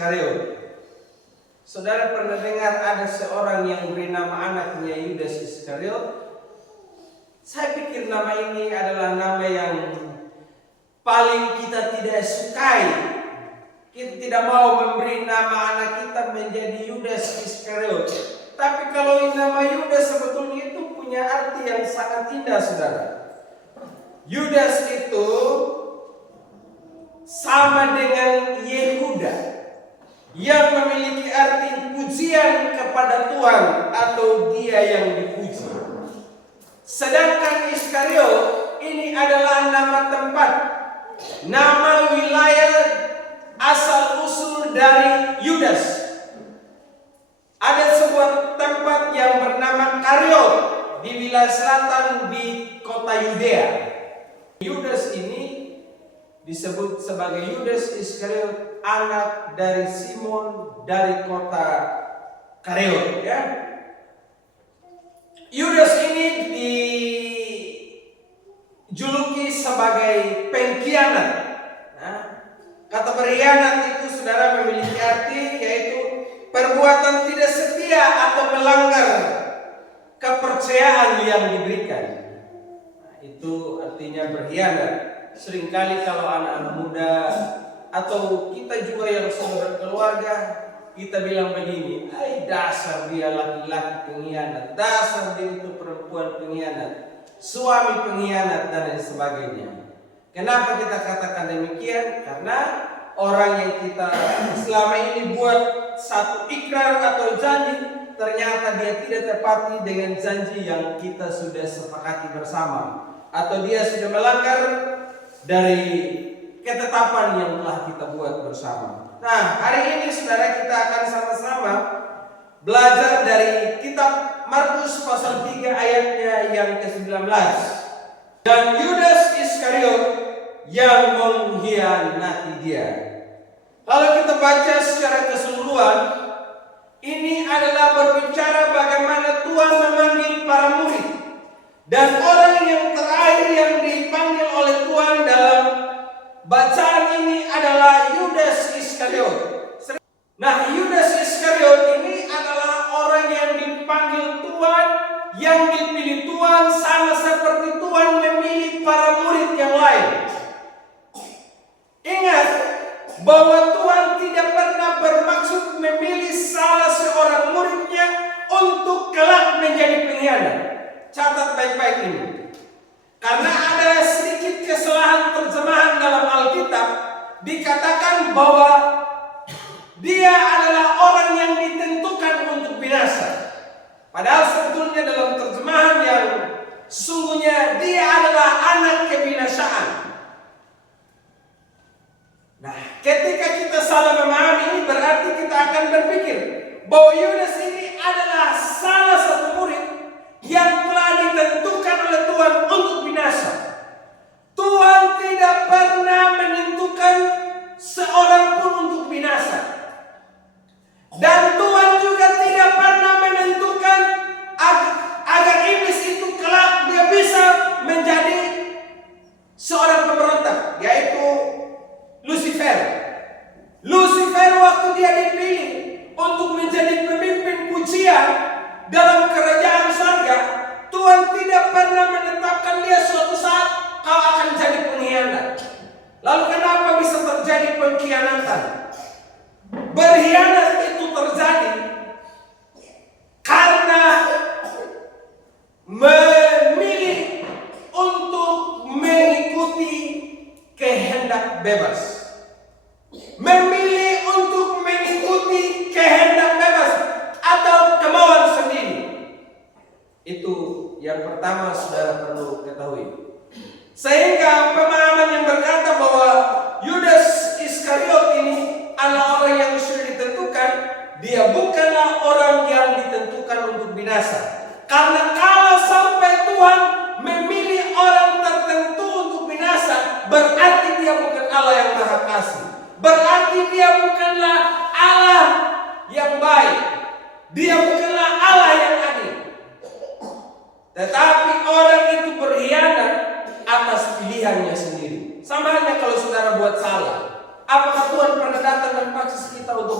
Iskariot. Saudara pernah dengar ada seorang yang beri nama anaknya Yudas Iskariot? Saya pikir nama ini adalah nama yang paling kita tidak sukai. Kita tidak mau memberi nama anak kita menjadi Yudas Iskariot. Tapi kalau nama Yudas sebetulnya itu punya arti yang sangat indah, saudara. Yudas itu sama dengan Yehuda, yang memiliki arti pujian kepada Tuhan atau dia yang dipuji. Sedangkan Iskariot ini adalah nama tempat, nama wilayah asal usul dari Yudas. Ada sebuah tempat yang bernama Kariot di wilayah selatan di kota Yudea. Yudas ini disebut sebagai Yudas Iskariot, anak dari Simon dari kota Kariot, ya. Yudas ini dijuluki sebagai pengkhianat. Nah, kata berkhianat itu, saudara, memiliki arti yaitu perbuatan tidak setia atau melanggar kepercayaan yang diberikan. Nah, itu artinya berkhianat. Seringkali kalau anak-anak muda atau kita juga yang sudah berkeluarga, kita bilang begini, dasar dia laki-laki pengkhianat, dasar dia itu perempuan pengkhianat, suami pengkhianat, dan lain sebagainya. Kenapa kita katakan demikian? Karena orang yang kita selama ini buat satu ikrar atau janji, ternyata dia tidak tepati dengan janji yang kita sudah sepakati bersama, atau dia sudah melanggar dari ketetapan yang telah kita buat bersama. Nah, hari ini saudara kita akan sama-sama belajar dari kitab Markus pasal 3 ayatnya yang ke-19. Dan Yudas Iskariot yang mengkhianati dia. Kalau kita baca secara keseluruhan, ini adalah berbicara bagaimana Tuhan memanggil para murid. Dan orang yang terakhir yang dipanggil oleh Tuhan dalam bacaan ini adalah Yudas Iskariot. Nah, Yudas Iskariot ini adalah orang yang dipanggil Tuhan, yang dipilih Tuhan, sama seperti Tuhan memilih para murid yang lain. Ingat bahwa Tuhan tidak pernah bermaksud memilih salah seorang muridnya untuk kelak menjadi pengkhianat. Catat baik-baik ini. Karena ada sedikit kesalahan terjemahan dalam Alkitab, dikatakan bahwa dia adalah orang yang ditentukan untuk binasa. Padahal sebetulnya dalam terjemahan yang sesungguhnya dia adalah anak kebinasaan. Nah, ketika kita salah memahami ini, berarti kita akan berpikir bahwa Yudas ini adalah salah satu murid yang telah ditentukan oleh Tuhan untuk binasa. Tuhan tidak pernah menentukan seorang pun untuk binasa. Dan Tuhan juga tidak pernah menentukan agar iblis itu kelak dia bisa menjadi seorang pemberontak, yaitu Lucifer. Lucifer waktu dia dipilih untuk menjadi pemimpin pujian dalam kerajaan surga, Tuhan tidak pernah menetapkan dia suatu saat kau akan jadi pengkhianat. Lalu kenapa bisa terjadi pengkhianatan? Berkhianat itu terjadi karena memilih untuk mengikuti kehendak bebas. Memilih untuk mengikuti kehendak bebas atau kemauan sendiri. Itu yang pertama saudara perlu ketahui. Sehingga pemahaman yang berkata bahwa Yudas Iskariot ini adalah orang yang sudah ditentukan, dia bukanlah orang yang ditentukan untuk binasa. Karena kalau sampai Tuhan memilih orang tertentu untuk binasa, berarti dia bukan Allah yang Maha Kasih. Berarti dia bukanlah Allah yang baik. Dia bukanlah Allah yang adil. Tetapi orang itu berkhianat atas pilihannya sendiri. Sama halnya kalau saudara buat salah. Apakah Tuhan pernah datang dan paksa kita untuk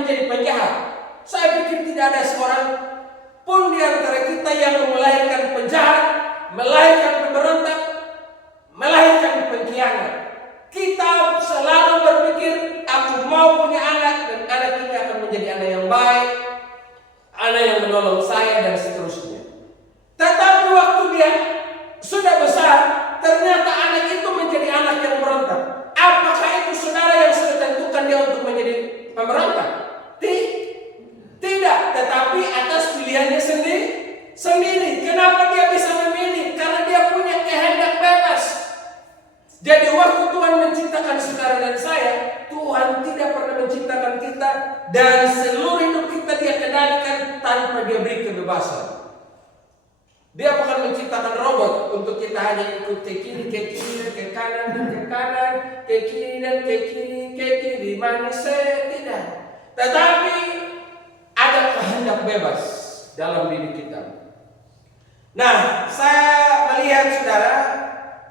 menjadi penjahat. Saya pikir tidak ada seorang pun di antara kita yang melahirkan penjahat, melahirkan pemberontak, melahirkan pengkhianat. Kita selalu berpikir, aku mau punya anak dan anak ini akan menjadi anak yang baik, anak yang menolong saya dan seterusnya. Tetapi waktu dia sudah besar, ternyata anak itu menjadi anak yang berontak. Apakah itu saudara yang sudah tentukan dia untuk menjadi pemberontak? Tidak, tetapi atas pilihannya sendiri. Kenapa dia bisa memilih? Karena dia punya kehendak bebas. Jadi waktu Tuhan menciptakan saudara dan saya, Tuhan tidak pernah menciptakan kita dan seluruh hidup kita dia kendalikan tanpa dia beri kebebasan. Dia bukan menciptakan robot untuk kita hanya ikut ke kiri, ke kanan, ke kiri dan ke kiri, manis tidak. Tetapi ada kehendak bebas dalam diri kita. Nah, saya melihat saudara,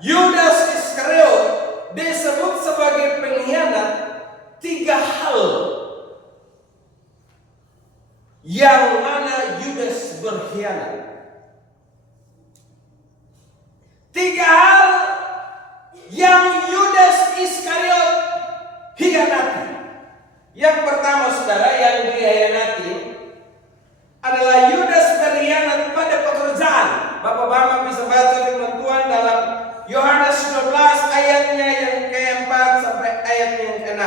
Yudas Iskariot disebut sebagai pengkhianat 3 hal yang mana Yudas berkhianat. 3 hal yang Yudas Iskariot hianati. Yang pertama saudara yang dihianati adalah Yudas berkhianat pada pekerjaan. Bapak-bapak bisa baca firman Tuhan dalam Yohanes 12 ayatnya yang ke-4 sampai ayatnya yang ke-6.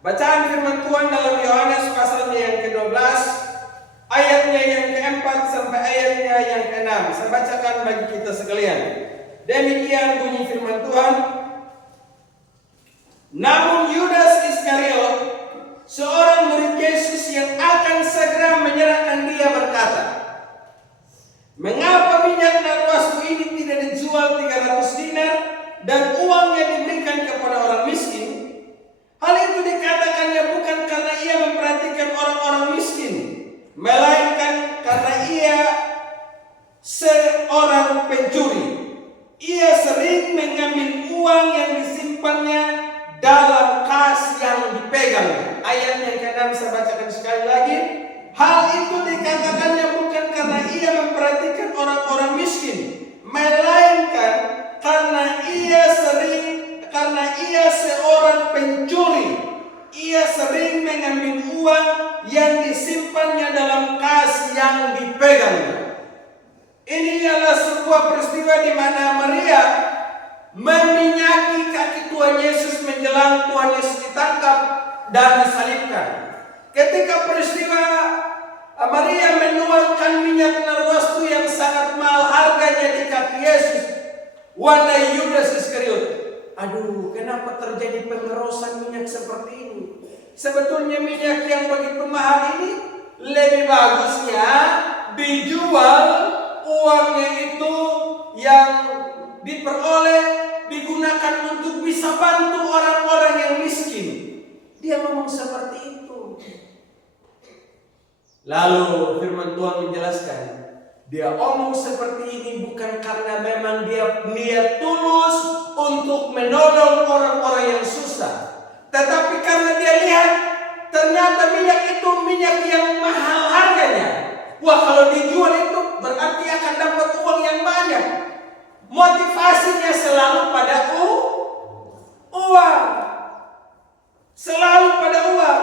Bacaan firman Tuhan dalam Yohanes pasalnya yang ke-12 ayatnya yang ke-4 sampai ayatnya yang ke-6. Saya bacakan bagi kita sekalian. Demikian bunyi firman Tuhan. Namun Yudas Iskariot, seorang murid Yesus yang akan segera menyerahkan dia berkata, "Mengapa minyak narwastu ini tidak dijual 300 dinar dan uangnya diberikan kepada orang miskin?" Hal itu dikatakannya bukan karena ia memperhatikan orang-orang miskin, melainkan karena ia seorang pencuri. Ia sering mengambil uang yang disimpannya dalam kas yang dipegang. Ayat yang ke-6 saya bacakan sekali lagi. Hal itu dikatakannya bukan karena ia memperhatikan orang-orang miskin, melainkan karena ia seorang pencuri. Ia sering mengambil uang yang disimpannya dalam kas yang dipegangnya. Ini adalah sebuah peristiwa di mana Maria meminyaki kaki Tuhan Yesus menjelang Tuhan Yesus ditangkap dan disalibkan. Ketika peristiwa Maria menuangkan minyak narwastu yang sangat mahal harganya di kaki Yesus, wahai Yudas Iskariot, aduh, kenapa terjadi pengerosan minyak seperti ini? Sebetulnya minyak yang begitu mahal ini lebih bagusnya dijual, uangnya itu yang diperoleh digunakan untuk bisa bantu orang-orang yang miskin. Dia ngomong seperti itu. Lalu firman Tuhan menjelaskan, dia omong seperti ini bukan karena memang dia niat tulus untuk menolong orang-orang yang susah, tetapi karena dia lihat ternyata minyak itu minyak yang mahal harganya. Wah, kalau dijual itu berarti akan dapat uang yang banyak. Motivasinya selalu pada uang. Selalu pada uang.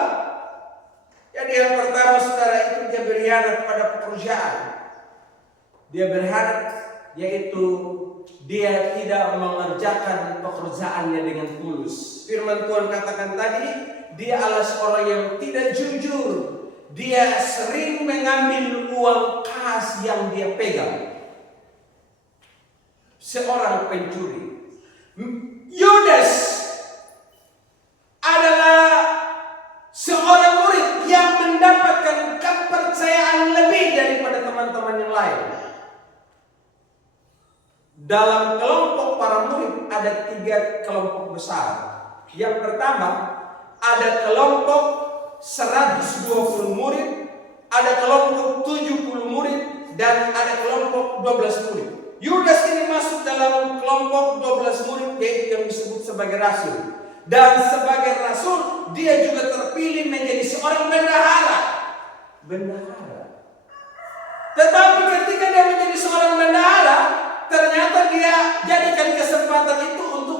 Jadi yang pertama saudara itu dia berkhianat pada pekerjaan. Dia berkhianat yaitu dia tidak mengerjakan pekerjaannya dengan tulus. Firman Tuhan katakan tadi, dia adalah seorang yang tidak jujur. Dia sering mengambil uang kas yang dia pegang. Seorang pencuri. Yudas adalah seorang murid yang mendapatkan kepercayaan lebih daripada teman-teman yang lain. Dalam kelompok para murid ada 3 kelompok besar. Yang pertama, ada kelompok 120 murid, ada kelompok 70 murid, dan ada kelompok 12 murid. Yudas ini masuk dalam kelompok 12 murid yaitu yang disebut sebagai rasul. Dan sebagai rasul, dia juga terpilih menjadi seorang bendahara. Bendahara. Tetapi ketika dia menjadi seorang bendahara, ternyata dia jadikan kesempatan itu untuk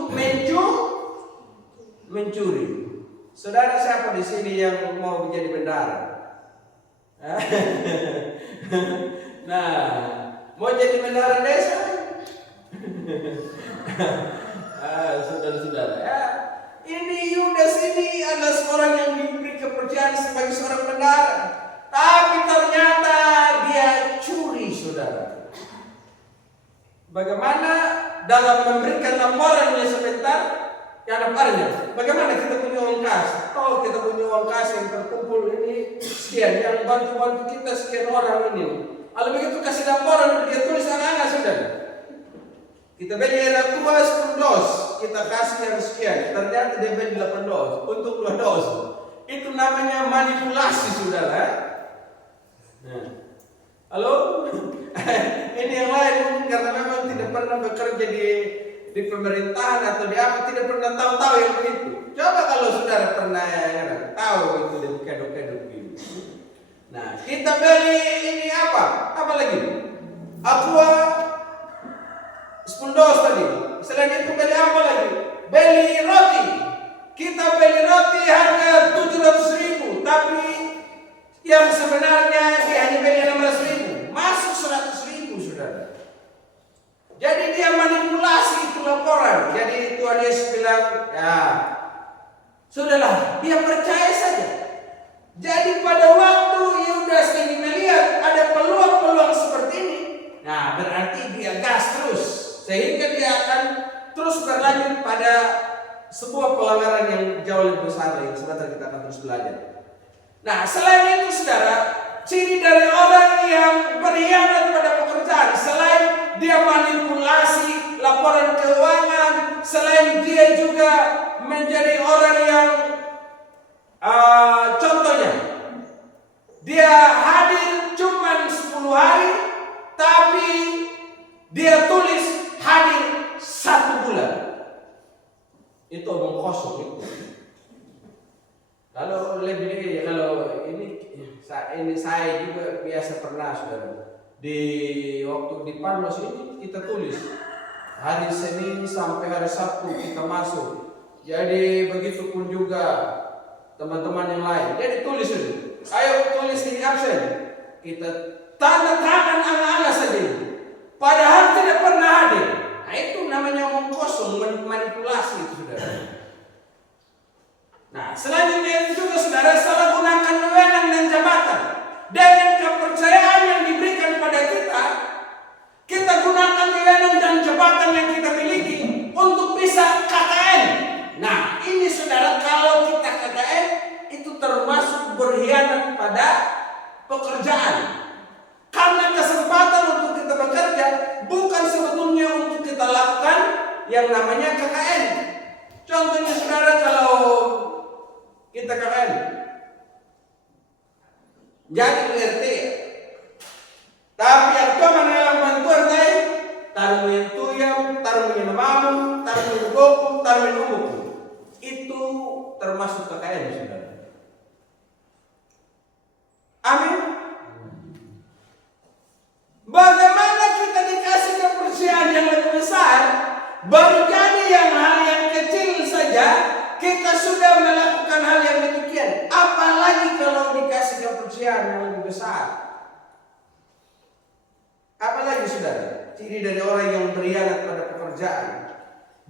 mencuri. Saudara, siapa di sini yang mau menjadi bendahara? Nah, mau jadi bendahara desa? Saudara-saudara, ya. Ini Yudas ini adalah seorang yang diberi kepercayaan sebagai seorang bendahara, tapi ternyata dia curi, saudara. Bagaimana dalam memberikan laporannya sebentar, ya laporannya, bagaimana kita punya uang kas? Oh, kita punya uang kas yang terkumpul ini sekian, yang bantu-bantu kita sekian orang ini. Lalu begitu kasih laporan, dia tulis anak-anak, saudara. Kita beli anak tua 10 dos, kita kasih yang sekian. Ternyata dia beli 8 dos, untuk 2 dos. Itu namanya manipulasi, saudara. Nah. Halo? Ini yang lain mungkin karena memang tidak pernah bekerja di pemerintahan atau di apa, tidak pernah tahu yang begitu. Coba kalau saudara pernah tahu itu di kedok-kedok ini. Nah, kita beli ini apa? Apa lagi? Aqua 10 dos tadi. Selain itu beli apa lagi? Beli roti. Kita beli roti harga 700.000, tapi yang sebenarnya dia hanya beli 600.000, masuk 100.000, saudara. Jadi dia manipulasi itu laporan. Jadi Tuhan Yesus bilang, ya sudahlah, dia percaya saja. Jadi pada waktu Yudas ini melihat ada peluang-peluang seperti ini, nah berarti dia gas terus, sehingga dia akan terus berlanjut pada sebuah pelanggaran yang jauh lebih besar yang sebentar kita akan terus belajar. Nah, selain itu, saudara, ciri dari orang yang berkhianat pada pekerjaan, selain dia manipulasi laporan keuangan, selain dia juga menjadi orang yang contohnya, dia hadir cuma 10 hari, tapi dia tulis hadir 1 bulan. Itu omong kosong itu. Kalau lebih kalau ini saya juga biasa pernah, saudara, di waktu di Parmas ini kita tulis hari Senin sampai hari Sabtu kita masuk. Jadi begitu pun juga teman-teman yang lain. Jadi tulis itu. Ayo tulis ini absen. Kita tanda tangan anak-anak saja. Padahal tidak pernah hadir. Nah, itu namanya omong kosong, manipulasi itu, saudara. Nah, selanjutnya itu juga, saudara, salah gunakan wewenang dan jabatan. Dengan kepercayaan yang diberikan pada kita, kita gunakan wewenang dan jabatan yang kita miliki untuk bisa KKN. Nah, ini, saudara, kalau kita KKN itu termasuk berkhianat pada pekerjaan. Karena kesempatan untuk kita bekerja bukan sebetulnya untuk kita lakukan yang namanya KKN. Contohnya, saudara, kalau kita KKN jadi RT, tapi yang tua mana yang bantuan saya, taruh yang tuyam, taruh yang mamu, taruh yang goku, taruh yang umum, itu termasuk KKN, saudara. Amin. Bagaimana kita dikasih kepercayaan yang lebih besar, baru jadi hal yang kecil saja kita sudah melakukan hal yang demikian, apalagi kalau dikasih kepercayaan yang lebih besar. Apalagi, saudara, ciri dari orang yang berkhianat pada pekerjaan,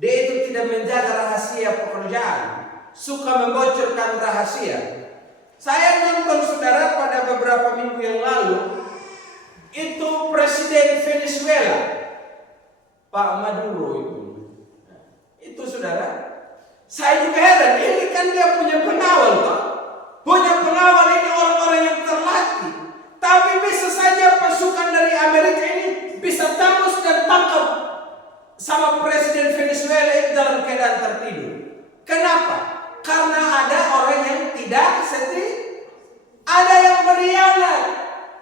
dia itu tidak menjaga rahasia pekerjaan, suka membocorkan rahasia. Saya nonton, saudara, pada beberapa minggu yang lalu, itu Presiden Venezuela, Pak Maduro itu, saudara. Saya juga heran, ini kan dia punya pengawal, Pak. Punya pengawal ini orang-orang yang terlatih. Tapi bisa saja pasukan dari Amerika ini bisa tembus dan tangkap sama Presiden Venezuela itu dalam keadaan tertidur. Kenapa? Karena ada orang yang tidak setia. Ada yang berkhianat.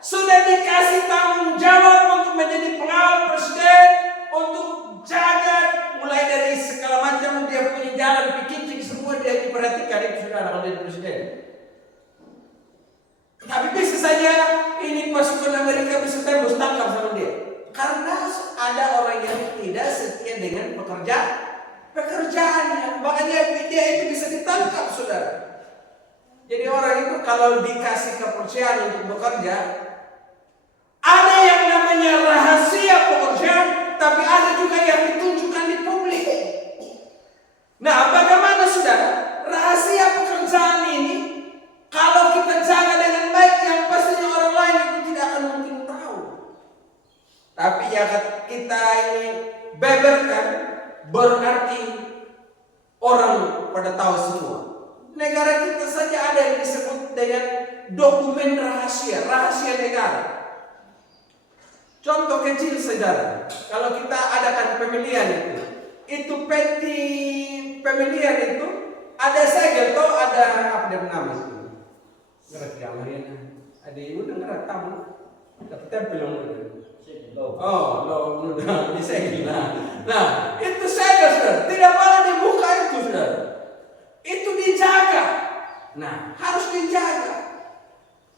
Sudah dikasih tanggung jawab untuk menjadi pengawal presiden, untuk jaga mulai dari segala macam dia punya jalan, bikin semua diperhatikan itu saudara kalau jadi presiden. Tapi bisa saja ini pasukan Amerika bisa tembus tangkap sama dia. Karena ada orang yang tidak setia dengan pekerjaannya. Makanya dia itu bisa ditangkap, saudara. Jadi orang itu kalau dikasih kepercayaan untuk bekerja, ada yang namanya rahasia pekerjaan, tapi ada juga yang ditunjukkan di publik. Nah, bagaimana saudara? Rahasia pekerjaan ini kalau kita jaga dengan baik, yang pastinya orang lain itu tidak akan mungkin tahu. Tapi ya kita ini beberkan, berarti orang pada tahu semua. Negara kita saja ada yang disebut dengan dokumen rahasia, rahasia negara. Contoh kecil saudara, kalau kita adakan pemilihan itu peti pemilihan itu ada segel atau ada apa dia nama itu? Ngerak gambarnya, ada ibu ngerak tamu, tapi tempel yang udah. Oh, lo udah di segel. Nah, itu segel saudara, tidak boleh dibuka itu saudara. Itu dijaga. Nah, harus dijaga.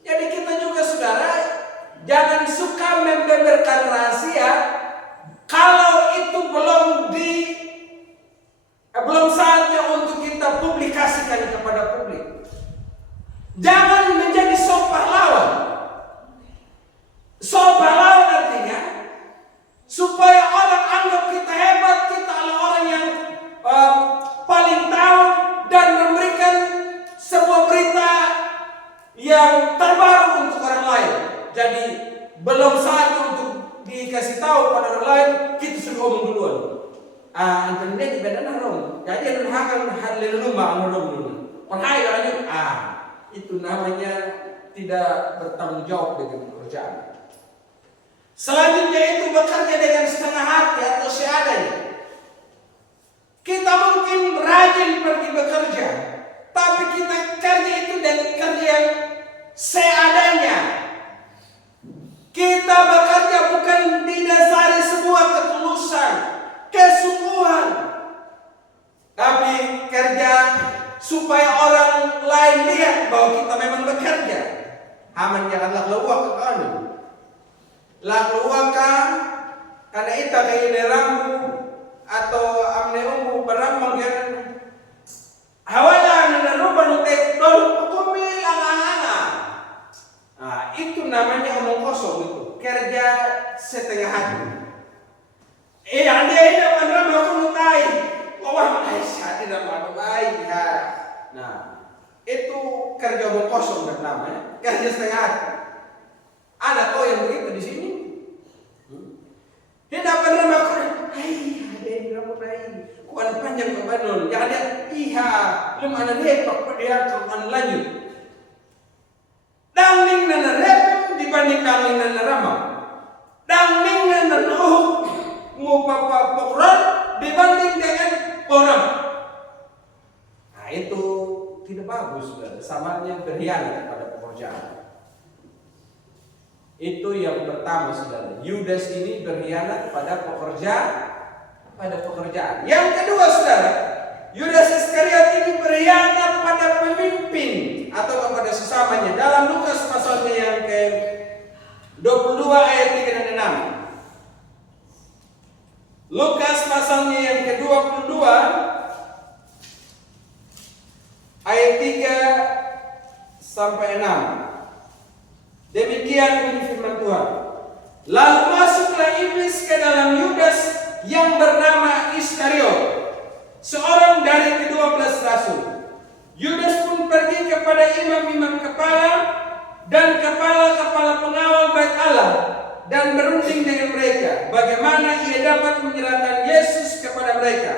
Jadi kita juga saudara jangan suka membeberkan rahasia kalau itu belum saatnya untuk kita publikasikan kepada publik. Jangan menjadi sok pahlawan. Sok pahlawan artinya supaya orang anggap kita hebat, kita adalah orang yang paling tahu dan memberikan sebuah berita yang terbaru untuk orang lain. Jadi belum saatnya untuk dikasih tahu pada orang lain, kita sudah ngomong duluan. Anton dia di badan orang, jadi orang hakang halil rumah orang dulu. Penghai orangnya, itu namanya tidak bertanggung jawab dengan pekerjaan. Selanjutnya itu bekerja dengan setengah hati atau seadanya. Kita mungkin rajin pergi bekerja, tapi kita kerja itu dengan kerja yang seadanya. Kita bekerja bukan didasari sebuah ketulusan, kesungguhan, tapi kerja supaya orang lain lihat bahwa kita memang bekerja. Haman janganlah keluar ke kanu. Lah keluar karena itu kayak rambu atau amne umbu barang yang hawala na rumah nutek dol kumil ang-anga. Itu namanya omong kosong itu, kerja setengah hati. Ande ina mandrama ko nutai. Wah, Aisyah tidak mau baik ya. Nah, itu kerja omong kosong namanya, kerja setengah hati. Ada kau yang begitu di sini? Tidak mandrama ko. Ade mandrama naik. Kuan panjang ke banon. Jangan dia iha, belum ada repak dia kan lanjut. Dangning na repem dibanding dangning na ramah. Dangning na ngupapapokron dibanding dengan orang. Nah itu tidak bagus, samanya berkhianat pada pekerjaan. Itu yang pertama saudara. Yudas ini berkhianat pada pekerjaan. Yang kedua saudara, Yudas Iskariot ini berkhianat pada pemimpin atau kepada sesamanya. Dalam Lukas pasalnya yang ke-22 ayat 3 dan 6. Lukas pasalnya yang ke-22 ayat 3 sampai 6. Demikian bunyi firman Tuhan. Lalu masuklah iblis ke dalam Yudas yang bernama Iskariot, seorang dari ke-12 rasul. Yudas pun pergi kepada imam-imam kepala dan kepala-kepala pengawal bait Allah dan berunding dengan mereka bagaimana ia dapat menyerahkan Yesus kepada mereka.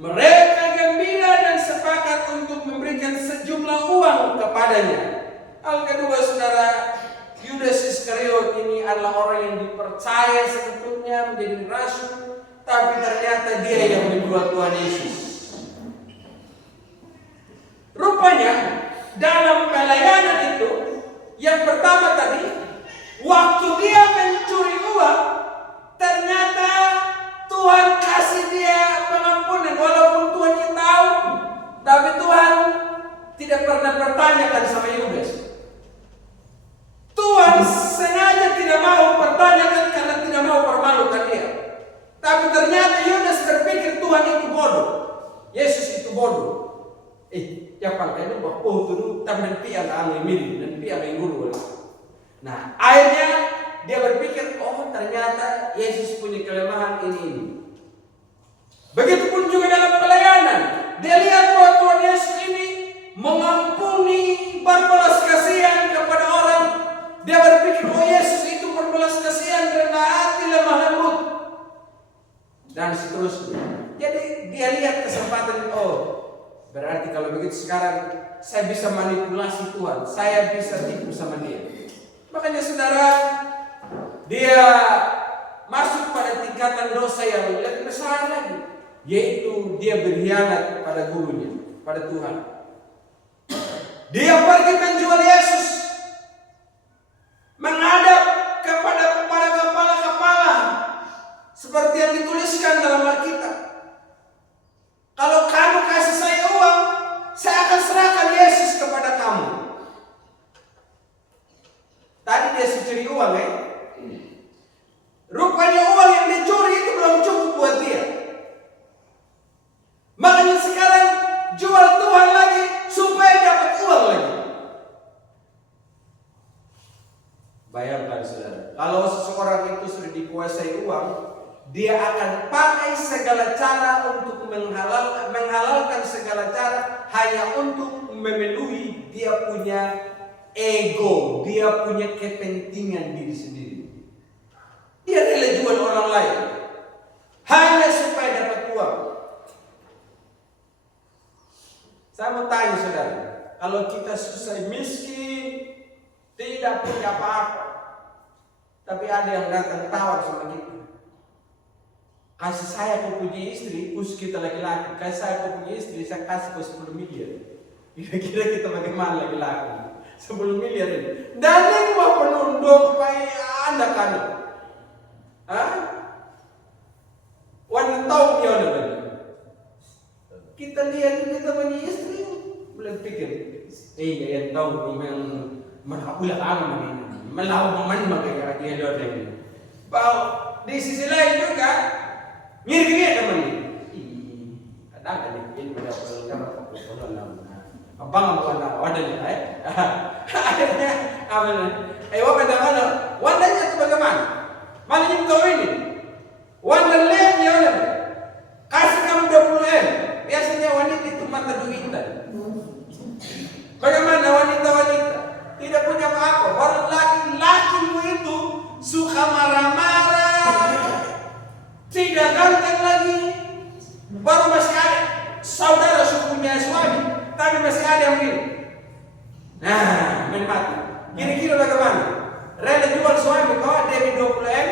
Mereka gembira dan sepakat untuk memberikan sejumlah uang kepadanya. Hal kedua saudara, Yudas Iskariot ini adalah orang yang dipercaya sebetulnya menjadi rasul, tapi ternyata dia yang menjual Tuhan Yesus. Rupanya dalam pelayanan itu, yang pertama tadi, waktu dia mencuri uang, ternyata Tuhan kasih dia pengampunan. Walaupun Tuhan tahu, tapi Tuhan tidak pernah pertanyakan sama Yudas. Tuhan sengaja tidak mau pertanyakan karena tidak mau permalukan dia. Tapi ternyata Yudas berpikir Tuhan itu bodoh. Yesus itu bodoh. Siapa kayak itu tuh tapi pian angin mirip dan pian angin guru. Nah, akhirnya dia berpikir, oh ternyata Yesus punya kelemahan ini. Begitupun juga dalam pelayanan. Dia lihat bahwa Tuhan Yesus ini mengampuni, berbelas kasihan kepada orang. Dia berpikir, oh Yesus itu berbelas kasihan, rendah hati, lemah lembut, dan seterusnya. Jadi dia lihat kesempatan, oh berarti kalau begitu sekarang saya bisa manipulasi Tuhan, saya bisa tipu sama dia. Makanya saudara, dia masuk pada tingkatan dosa yang lebih besar lagi, yaitu dia berkhianat pada gurunya, pada Tuhan. Dia pergi menjual Yesus, menghadap kepada para kepala-kepala, seperti yang dituliskan dalam Alkitab. Kalau kamu kasih saya uang, saya akan serahkan Yesus kepada kamu. Tadi dia curi uang, Rupanya uang yang dicuri itu belum cukup buat dia. Makanya sekarang jual Tuhan lagi supaya dapat uang lagi. Bayangkan saudara, kalau seseorang itu sudah dikuasai uang, dia akan pakai segala cara untuk menghalalkan segala cara hanya untuk memenuhi dia punya ego, dia punya kepentingan diri sendiri. Dia rela jual orang lain hanya supaya dapat uang. Saya mau tanya saudara, kalau kita susah miskin, tidak punya apa-apa, tapi ada yang datang tawar sama kita, kasih saya kau punya istri, khusus kita laki-laki, kasih saya kau punya istri, saya kasih kau 10 miliar. Kira-kira kita bagaimana laki-laki? 10 miliar ini. Dan ini mau penunduk supaya Anda kan? Wanita tahu dia ada bagaimana? Kita lihat kita punya istri, boleh pikir, yang tahu memang menhapulah alam ini, melawan makanya dia ada ini. Bahwa di sisi lain juga mirip teman ini. Ada ini pada kalau abang ada nih, akhirnya apa namanya? Wadahnya itu bagaimana? Mana yang tahu ini? Wadah lainnya ada. Kasih kamu 20M. Biasanya wanita itu mata duitan. Bagaimana wanita-wanita? Tidak punya apa-apa. Baru laki-lakimu itu suka marah-marah, tidak ganteng lagi. Baru masih ada saudara sukunya suami, tapi masih ada yang begini. Nah, main mati. Kira-kira bagaimana? Rela jual suami kau demi 20M?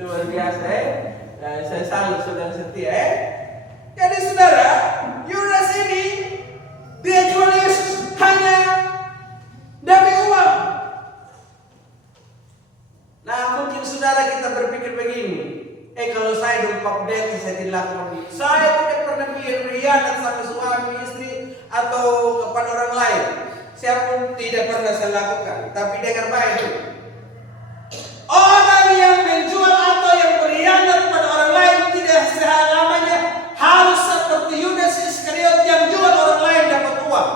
Luar biasa saya salut saudara setia Jadi saudara, Yudas ini dia jual Yesus hanya demi uang. Nah mungkin saudara kita berpikir begini, kalau saya dumpak deti saya tidak lakukan ini. Saya tidak pernah berkhianat sama suami istri atau kepada orang lain. Saya pun tidak pernah saya lakukan. Tapi dengar baik dulu. Orang yang menjual atau yang berkhianat pada orang lain tidak selamanya harus seperti Yudas Iskariot yang jual orang lain dapat uang.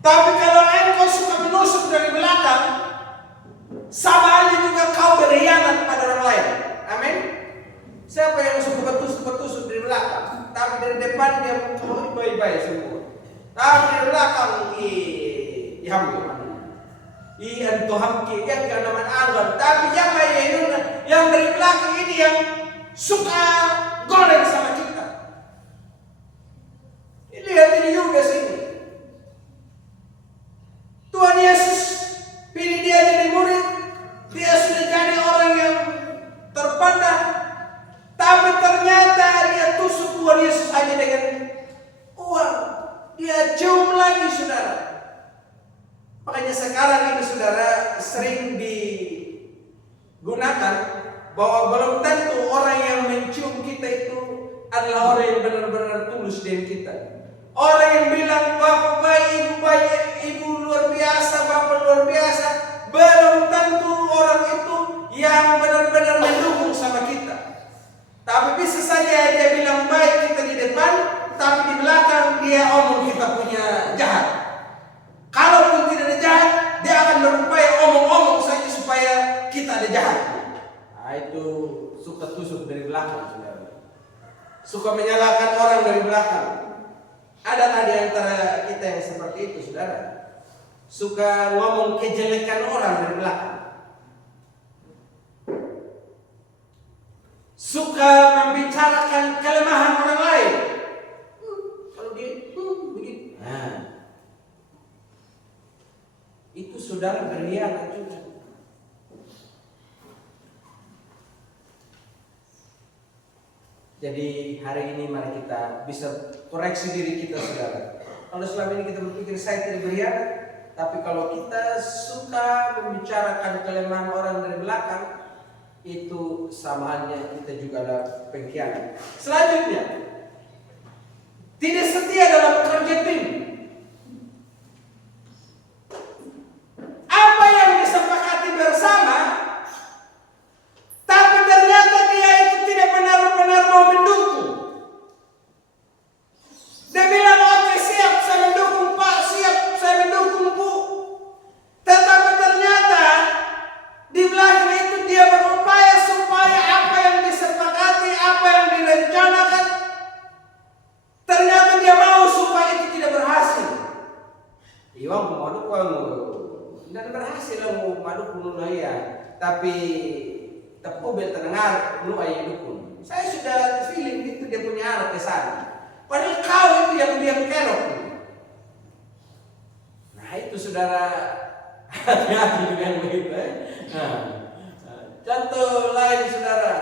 Tapi kalau engkau suka menusuk dari belakang, sama halnya juga kau berkhianat pada orang lain. Amin. Siapa yang suka bertusuk dari belakang, tapi dari depan dia baik-baik semua. Tapi dari belakang, Iyan Tuhan yang ganaman anggar, tapi yang dari belakang ini yang suka goreng sama kita. Lihat ini Yudas ini. Tuhan Yesus pilih dia jadi murid, dia sudah jadi orang yang terpandang, tapi ternyata dia tusuk Tuhan Yesus hanya dengan uang. Dia cium lagi saudara. Makanya sekarang ini saudara sering digunakan bahwa belum tentu orang yang mencium kita itu adalah orang yang benar-benar tulus dengan kita. Orang yang bilang bapak baik, ibu luar biasa, bapak luar biasa, belum tentu orang itu yang benar-benar mendukung sama kita. Tapi bisa saja dia bilang baik kita di depan, tapi di belakang dia omong kita punya jahat. Kalaupun tidak ada jahat, dia akan berupaya omong-omong saja supaya kita ada jahat. Nah, itu suka tusuk dari belakang, saudara. Suka menyalahkan orang dari belakang. Adakah di antara kita yang seperti itu, saudara? Suka ngomong kejelekan orang dari belakang. Suka membicarakan kelemahan orang lain. Kalau dia begitu. Nah, itu saudara berkhianat juga. Jadi hari ini mari kita bisa koreksi diri kita, saudara. Kalau selama ini kita berpikir saya tidak berkhianat, tapi kalau kita suka membicarakan kelemahan orang dari belakang, itu sama halnya kita juga ada pengkhianat. Selanjutnya, tidak setia dalam kerja tim. Apa yang disepakati bersama, tapi ternyata dia itu tidak benar-benar mau mendukung. Dia bilang, oke siap, saya mendukung Pak, siap, saya mendukung Bu. Tetapi ternyata di belakang itu dia berupaya supaya apa yang disepakati, apa yang direncanakan, ternyata dia mau supaya itu tidak berhasil. Iwang mau tidak berhasil mau madu kuno ya, tapi bel tenengar lu ayah dukun. Saya sudah feeling itu dia punya anak ke sana. Padahal kau itu yang diam kerok. Nah itu saudara, hati-hati dengan begitu. Nah, contoh lain saudara,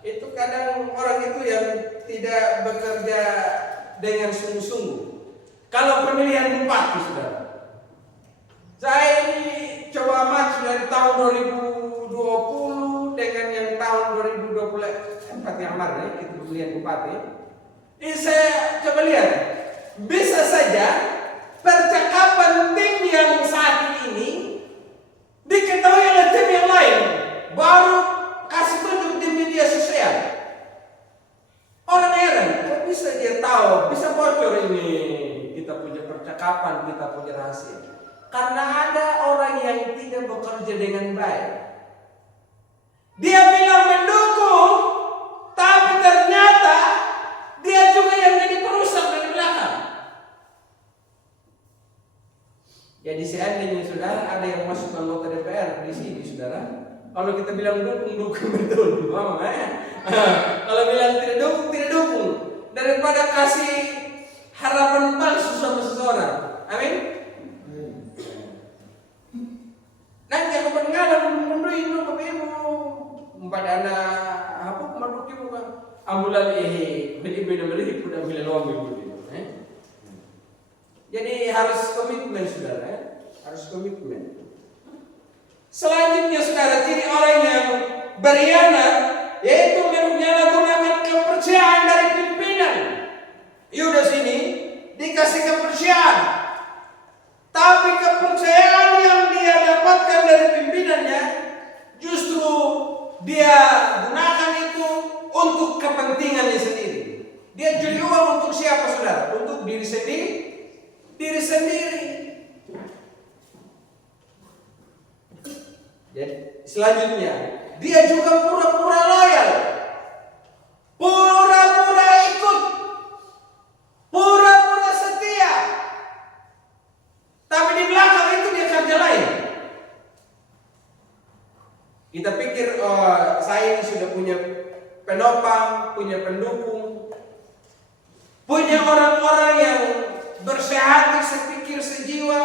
itu kadang orang itu yang tidak bekerja dengan sungguh-sungguh. Kalau pemilihan bupati saudara, saya ini coba maju dari tahun 2020 dengan yang tahun 2024 yang kemarin kita pemilihan bupati. Ini saya coba lihat, bisa saja percakapan tim yang saat ini diketahui oleh tim yang lain, baru kasih tunjuk di media sosial. Orang heran, kok bisa dia tahu, bisa bocor ini kita punya percakapan, kita punya rahasia. Karena ada orang yang tidak bekerja dengan baik. Dia bilang mendukung, tapi ternyata dia juga yang jadi perusak dari belakang. Jadi seandainya saudara ada yang masuk anggota DPR di sini saudara, kalau kita bilang dukung betul, kalau bilang tidak dukung, daripada kasih harapan palsu sama seseorang. Amin. Nanti aku pengalam menundui itu ibu pada anak apa maduk ibu kan ambulan beli udah beli lom ibu. Jadi harus komitmen saudara, harus komitmen. Selanjutnya saudara, jadi orang yang berkhianat yaitu menyalahgunakan kepercayaan dari pimpinan. Yudas ini dikasih kepercayaan, tapi kepercayaan yang dia dapatkan dari pimpinannya justru dia gunakan itu untuk kepentingannya sendiri. Dia curi uang untuk siapa saudara? Untuk diri sendiri. Jadi selanjutnya dia juga pura-pura loyal, pura-pura ikut, pura-pura setia. Tapi di belakang itu dia kerja lain. Kita pikir saya ini sudah punya penopang, punya pendukung, punya orang-orang yang bersehati, sepikir, sejiwa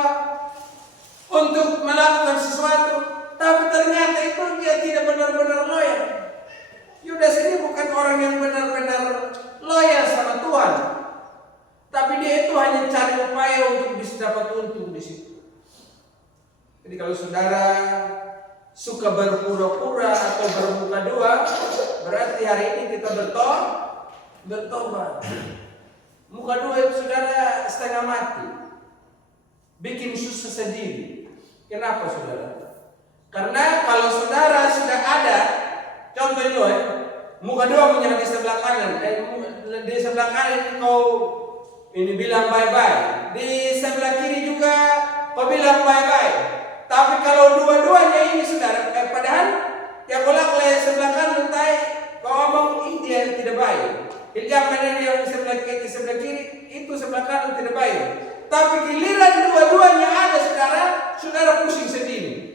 untuk melakukan sesuatu, tapi ternyata itu dia tidak benar-benar loyal. Yudas ini bukan orang yang benar-benar loyal sama Tuhan, tapi dia itu hanya cari upaya untuk bisa dapat untung di situ. Jadi kalau saudara suka berpura-pura atau bermuka dua, berarti hari ini kita bertobat. Muka dua saudara setengah mati, bikin susah sendiri. Kenapa saudara? Karena kalau saudara sudah ada, contohnya muka dua menyerang di sebelah kanan, di sebelah kanan kau ini bilang bye-bye, di sebelah kiri juga kau bilang bye-bye. Tapi kalau dua-duanya ini saudara, padahal yang kolak oleh sebelah kanan kau ngomong dia tidak baik. Jangan yang sebelah kiri itu sebelah kanan tidak baik. Tapi giliran dua-duanya ada saudara pusing sendiri.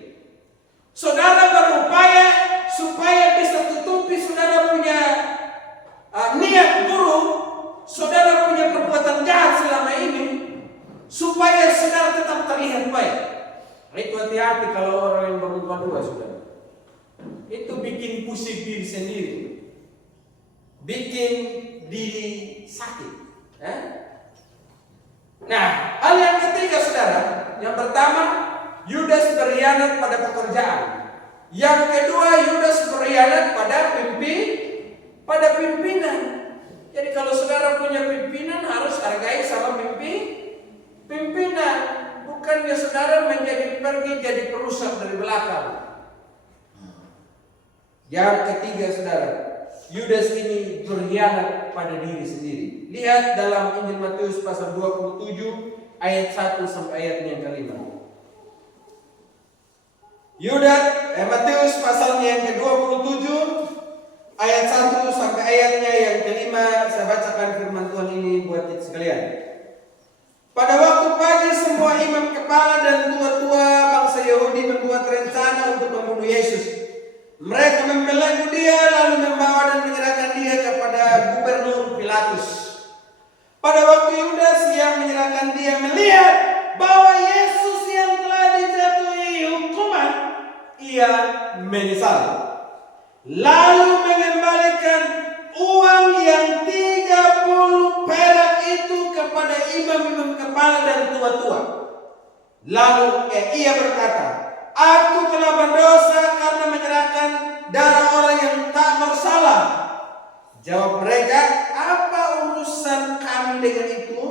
Saudara berupaya supaya bisa tutupi saudara punya niat buruk, saudara punya perbuatan jahat selama ini, supaya saudara tetap terlihat baik. Itu hati-hati kalau orang yang bermuka dua saudara. Itu bikin pusing diri sendiri, bikin diri sakit. Nah, hal yang ketiga saudara, yang pertama Yudas berkhianat pada pekerjaan. Yang kedua Yudas berkhianat pada pimpinan. Jadi kalau saudara punya pimpinan harus hargai sama pimpinan. Bukannya saudara pergi jadi perusak dari belakang. Yang ketiga saudara, Yudas ini berkhianat pada diri sendiri. Lihat dalam Injil Matius pasal 27 ayat 1 sampai ayatnya yang kelima. Matius pasalnya yang ke-27 ayat 1 sampai ayatnya yang kelima. Saya bacakan firman Tuhan ini buat kita sekalian. Pada waktu pagi semua imam kepala dan tua-tua bangsa Yahudi membuat rencana untuk membunuh Yesus. Mereka membelenggu dia lalu membawa dan menyerahkan dia kepada gubernur Pilatus. Pada waktu Yudas yang menyerahkan dia melihat bahwa Yesus yang telah dijatuhi hukuman, ia menyesal. Lalu mengembalikan uang yang 30 perak itu kepada imam-imam kepala dan tua-tua. Lalu ia berkata, aku telah berdosa karena menyerahkan darah orang yang tak bersalah. Jawab mereka, apa urusan kami dengan itu?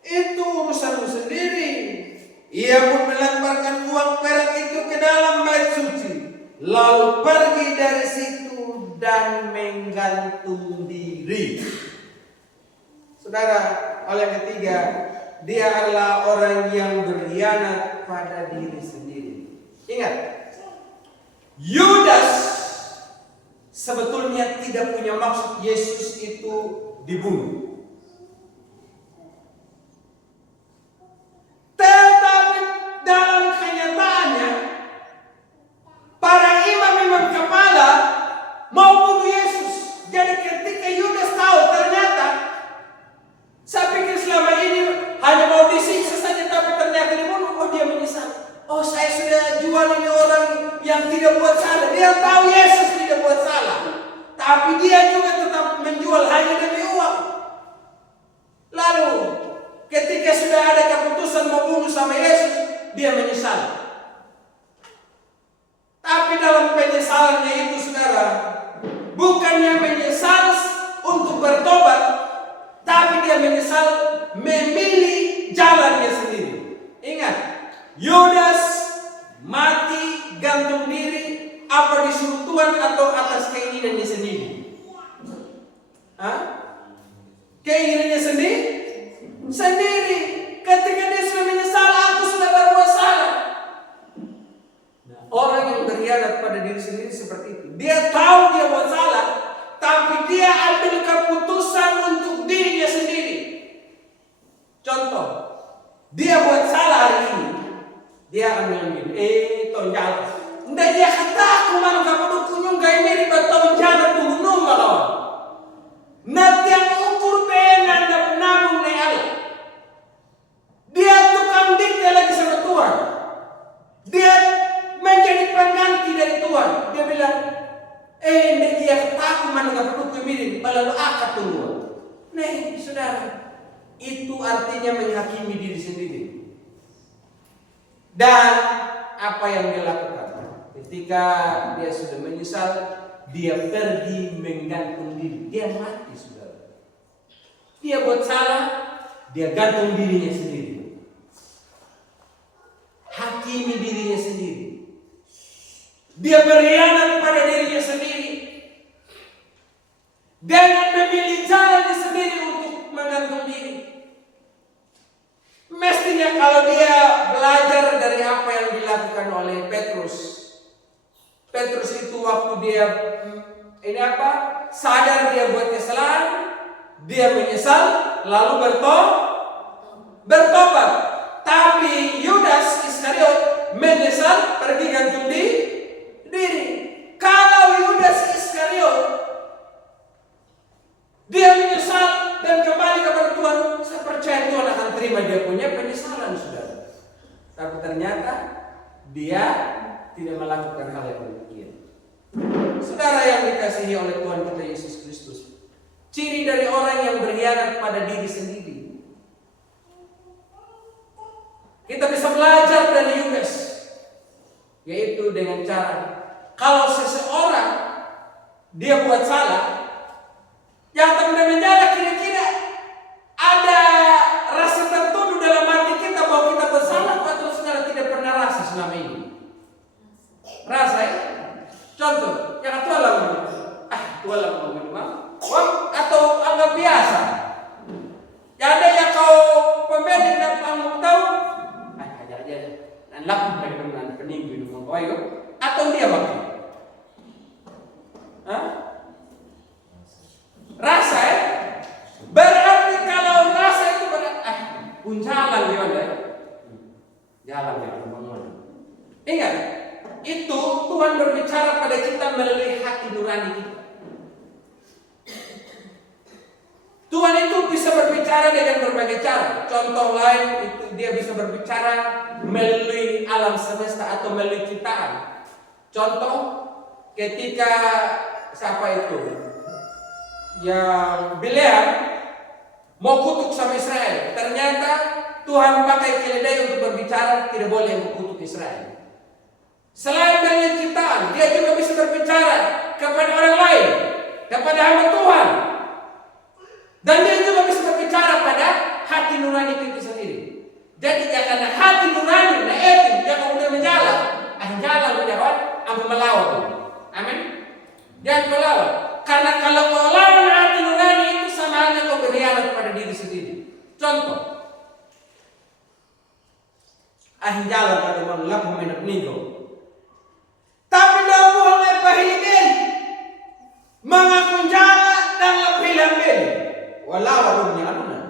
Itu urusanmu sendiri. Ia pun melemparkan uang perak itu ke dalam bait suci, lalu pergi dari situ dan menggantung diri. Saudara, hal yang ketiga, dia adalah orang yang berkhianat pada diri sendiri. Ingat, Yudas sebetulnya tidak punya maksud Yesus itu dibunuh. Tetapi dalam kenyataannya, para imam-imam kepala mau bunuh Yesus. Jadi ketika Yudas tahu ternyata, saya pikir selama ini hanya mau disiksa saja, tapi ternyata dibunuh, dia menyesal. Oh, saya sudah jual ini orang yang tidak buat salah. Dia tahu Yesus tidak buat salah, tapi dia juga tetap menjual hanya demi uang. Lalu ketika sudah ada keputusan mau bunuh sama Yesus, dia menyesal. Tapi dalam penyesalannya itu saudara, bukannya menyesal untuk bertobat, tapi dia menyesal memilih jalannya sendiri. Ingat, Yudas mati gantung diri, apa disuruh Tuhan atau atas keinginannya sendiri? Keinginannya sendiri. Ketika dia sudah menyesal, aku sudah berbuat salah. Orang yang berkhianat pada diri sendiri seperti itu. Dia tahu dia buat salah, tapi dia ambil keputusan untuk dirinya sendiri. Contoh, dia buat salah hari ini, dia akan bilang gini, tonjal. Nggak dia kata aku mana kamu kunyung gaya mirip atau tonjal turun kalau. Nanti yang ukur benar dan penabung neal. Dia tukang dikte lagi sama Tuhan. Dia menjadi pengganti dari Tuhan. Dia bilang, nggak dia kata aku mana kamu mirip lalu akad Tuhan. Nih saudara, itu artinya menghakimi diri sendiri. Dan apa yang dia lakukan? Ketika dia sudah menyesal, dia pergi menggantung diri. Dia mati saudara. Dia buat salah, dia gantung dirinya sendiri. Hakimi dirinya sendiri. Dia berkhianat pada dirinya sendiri. Dengan memilih jalannya sendiri untuk menggantung diri. Mestinya kalau dia belajar dari apa yang dilakukan oleh Petrus. Petrus itu waktu dia sadar dia buat kesalahan, dia menyesal, lalu bertobat. Tapi Yudas Iskariot menyesal, pergi gantung diri. Kalau Yudas Iskariot dia menyesal dan kembali kepada Tuhan, saya percaya Tuhan akan terima dia punya penyesalan, saudara. Tapi ternyata dia tidak melakukan hal yang demikian. Saudara yang dikasihi oleh Tuhan kita Yesus Kristus, ciri dari orang yang berkhianat pada diri sendiri. Kita bisa belajar dari Yudas, yaitu dengan cara kalau seseorang dia buat salah, yang menjala kira-kira ada rasa tertuduh dalam hati kita bahwa kita bersalah atau saudara tidak pernah rasa selama ini. Rasa ya? Contoh, yang tua lah mau minum, atau anggap biasa. Yang ada yang kau pemilik dan kamu tahu, aja, dan lakukan dengan peninggi dengan kau atau dia makan. Rasa ya? Berarti kalau rasa itu puncalan dia ada. Jalan ya teman-teman. Ingat, itu Tuhan berbicara pada kita melalui hati nurani kita. Tuhan itu bisa berbicara dengan berbagai cara. Contoh lain itu dia bisa berbicara melalui alam semesta atau melalui ciptaan. Contoh ketika siapa itu yang Bileam mau kutuk sama Israel, ternyata Tuhan pakai keledai untuk berbicara tidak boleh kutuk Israel. Selain dari ciptaan, dia juga bisa berbicara kepada orang lain, kepada hamba Tuhan. Dan dia juga bisa berbicara pada hati nurani kita sendiri. Jadi karena hati nurani, itu dia kemudian menjalan, jalan menjawab, melawan. Amin. Jangan melawan. Karena kalau kau lawan hati nurani itu sama halnya kau berkhianat pada diri sendiri. Contoh, jalan pada manusia meminap nigo. Tapi dalam buang pahilin, mengaku jalan dan lebih lambil. Walau dunia anunan.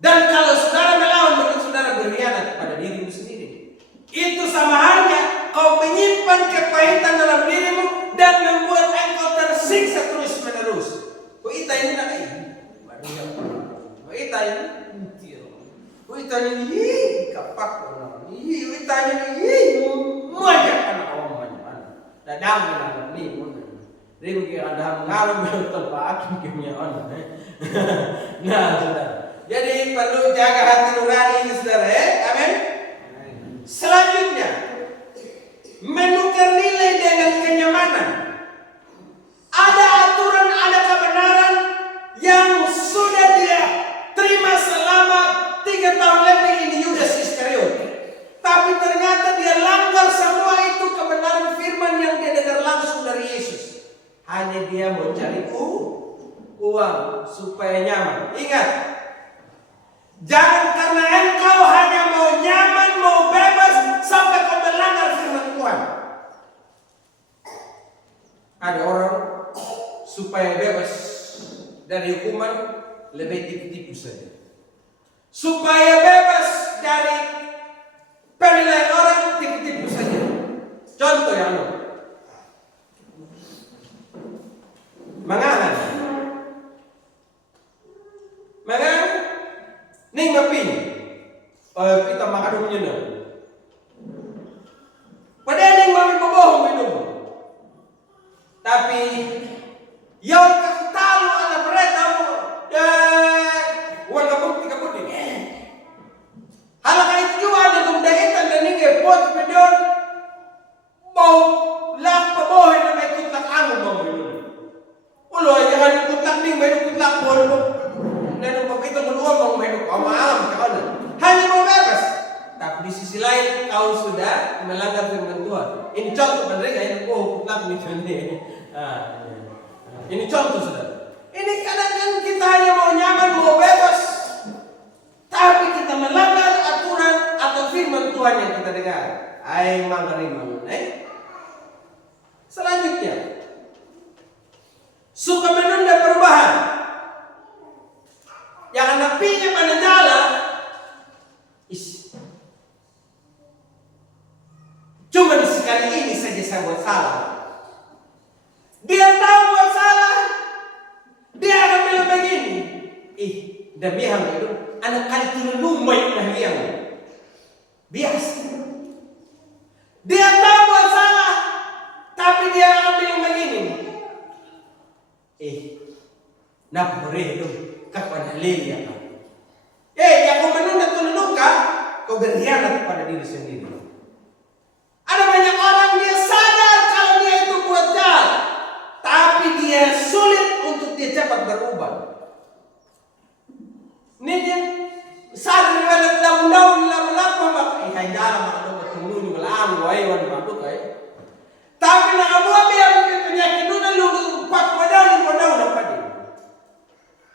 Dan kalau saudara melawan berarti saudara berkhianat pada dirimu sendiri. Itu sama halnya kau menyimpan kepahitan dalam dirimu dan membuat engkau tersiksa terus menerus. Kau ita ini nak kau ita ini kapak ita ini banyak anak orang banyak. Dadang anak ni rim kira ada ngaruh bertempat kimia on. Nah, saudara. Jadi perlu jaga hati nurani ini, saudara. Amin. Selanjutnya, menukar nilai dengan kenyamanan. Ada aturan, ada kebenaran yang sudah dia terima selama 3 tahun lebih ini Yudas Iskariot. Tapi ternyata dia langgar semua itu kebenaran firman yang dia dengar langsung dari Yesus. Hanya dia mau cari uang supaya nyaman. Ingat, jangan karena engkau hanya mau nyaman, mau bebas sampai kau melanggar firman Tuhan. Ada orang supaya bebas dari hukuman lebih tipu-tipu saja. Supaya bebas dari penilaian orang tipu-tipu saja. Contoh yang lain. Manganan ning ngapin kita makan punya na padahal ning mami bobohong minum tapi yang kakitalo ala bereta mo wala kabukti halaka itu juga ada kumdaitan dan ning epot pedon mau lak pabohin na may kutlak amo mo minum ulo, jangan kutlak ning may kutlak mo Ini contoh saudara. Ini kadang-kadang kita hanya mau nyaman, mau bebas, tapi kita melanggar aturan atau firman Tuhan yang kita dengar. Ai mangariman. Selanjutnya, suka menunda perubahan. Yang napinya pada nyala, cuma sekali ini saja saya buat salah. Dia tahu buat salah, dia akan bilang begini. Demi hamba itu, anak kali turun lumai nah yang biasa. Dia tahu buat salah, tapi dia akan bilang begini. Nak boleh itu, kapan halilnya kan? Yang kau menunda tunduka, kau berkhianat pada diri sendiri. Ada banyak orang dia sadar kalau dia itu buat jahat, tapi dia sulit untuk dia cepat berubah. Ini dia sadar pada daun-daun lama-lama maka ikan jalan maka dapat tunggu malam wan makhluk tapi nak buat dia penyakit nuna lu pak padahal apa dia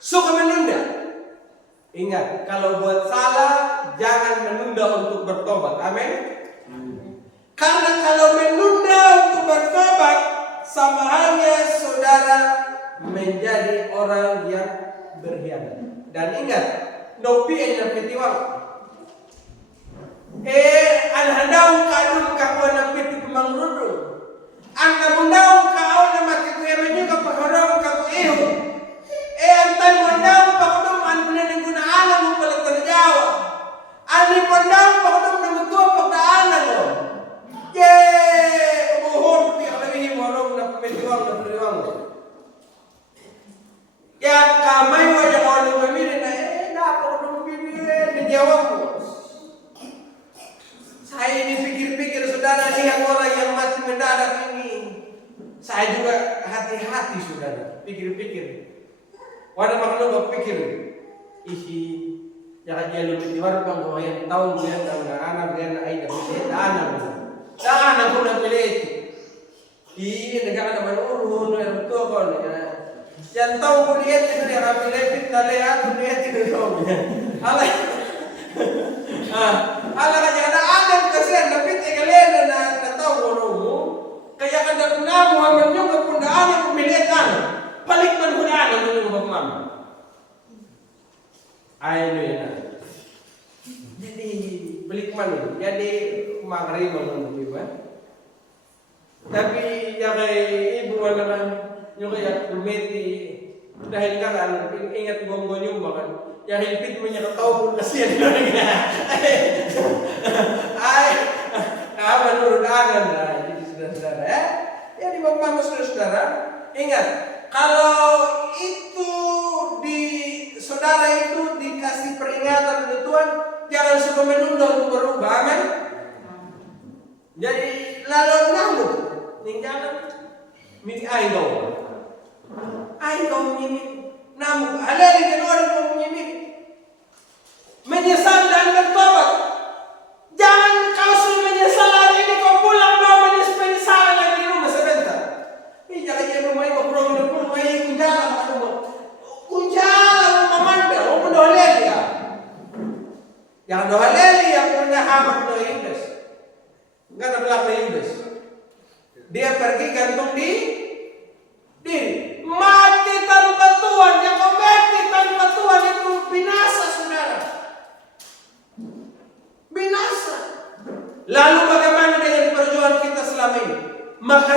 suka menunda. Ingat, kalau buat salah jangan menunda untuk bertobat. Amin. Karena kalau menunda untuk bertobat sama halnya saudara menjadi orang yang berkhianat. Dan ingat, nopi yang petiwang. Anhandaw kadun kakuan ng piti pemangrudo. Ang namundaw kao na makikuyaman nyo kapag harang kaku iyo. Antay mundaw pakudong ang pinanigunaana mo pala talajawa. Ani mundaw pakudong na mutuwa pagdaanan mo. Umuhon piyak na hihimorong na petiwang na periwang mo. Ya kamay mo yung ono mamili na napakudong bibili na jawab mo. Saya ini pikir-pikir saudara, lihat orang yang mati mendadak ini. Saya juga hati-hati saudara, pikir-pikir. Wadah makhluk berpikir, jangan dia lebih diwar bang kau yang tahu dia anak dia aida anak pun nak pilih. Negara mana urun yang betul kon. Yang tahu pun dia itu dia ambil lepit nalea pun dia tidak tahu. Ala kanya na anak kasi napit ikalena na tahu romo kaya kada na Muhammad yung kapundaan ang pumilitan balik man hunaan ang mga bagmam ay no yan jadi balik man jadi magrimo ng iba tapi ya kay ibu wala lang yung kaya kumeti dahil kan ingat gomgon yung makan yang hilpit mo niya kataw kasi yan menurut agan lah jadi saudara-saudara ya di bawah saudara ingat kalau itu di saudara itu dikasih peringatan oleh Tuhan jangan suka menunda untuk berubah amin jadi lalu ngamuk ninggalan mini ayo ini namun ada di orang yang punya menyesal dan bertobat. Jangan kau sudah menyesal hari ini kau pulang bawa menyesal lagi di rumah sebentar. Jangan jadi rumah ini kau pulang rumah ini kunjala memandang mau mendoaleli ya. Yang doaleli yang punya amat doa Yudas. Enggak ada belakang Yudas. Dia pergi gantung di mati tanpa Tuhan, yang kau mati tanpa Tuhan itu binasa saudara. Binasa. Lalu bagaimana dengan perjuangan kita selama ini? Maka